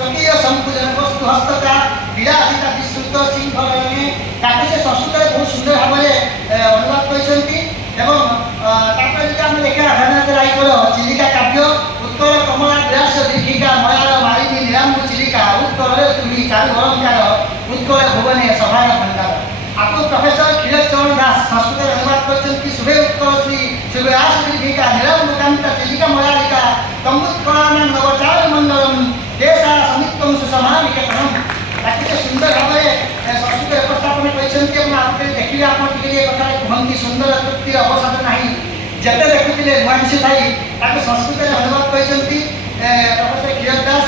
स्वकीय संपूजन वस्तु हस्तका विराजिता विस्तृत श्रृंखलने ताको से संस्कृत बहुत सुंदर भाव में अनुवाद करछंती एवं ताको जदि हम देखा अघनाथ रायकर चिलिका काव्य उत्कल कमला विलास दीर्घिका मयार मालिनी निराम्बु चिलिका उत्कल चूड़ी चारु अलंकार उत्कल भुवने सभार भंडार आपको प्रोफेसर क्षीरचरण दास संस्कृत अनुवाद करछंती शुभे उत्कल श्री शुभ्रास दीर्घिका निराम्बु कांता चिलिका मयालिका तमुत्कलानां नवचार मंडलम देशा समित्वम सुसमानिकतम ताकि सुंदर भाव में संस्कृत उपस्थापन करछंती हम आपके देखिए आप टिके कथा कहंती सुंदर तृप्ति अवसाद नाही जते देखुतिले नुआंशी थाई ताके संस्कृत अनुवाद करछंती प्रोफेसर क्षीरचरण दास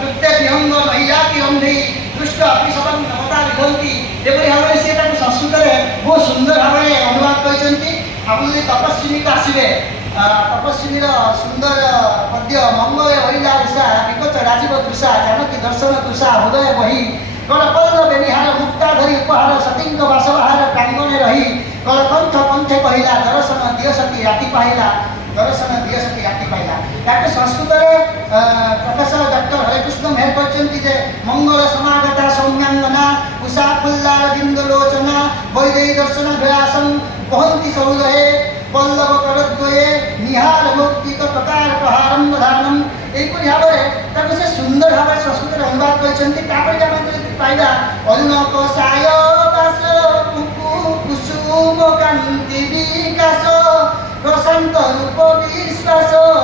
तृप्ते विहंग महिला की अंधी दुष्ट अपिशबन नवता विधंती एपरि भाव में से संस्कृत में बहुत सुंदर भाव में अनुवाद करछंती आप यदि तपस्विनी को आसबे तपस्विनी सुंदर पद्य मंगल वैला उषा निकट राजीव तृषा जानकी दर्शन तृषा हृदय बही कलपल्ल बेनिहार मुक्ता धरी उपहार सतींग बासबहार प्रांगणे रही कलकंठ कंठे कहिला दर्शन दिय सती राति पाहिला दर्शन दिय सती राति पाहिला ताके संस्कृत में प्रोफेसर डॉक्टर हरिकृष्ण मेहर करछंती जे मंगल समागता सौम्यांगना उषा फुल्लार बिंदुलोचना वैदेही दर्शन विलासम कहंती सौलहे पल्लव करद्वये निहार मौक्तिक प्रकार प्रहारम धारणम एपरि भाव में से सुंदर भाव संस्कृत अनुवाद करछंती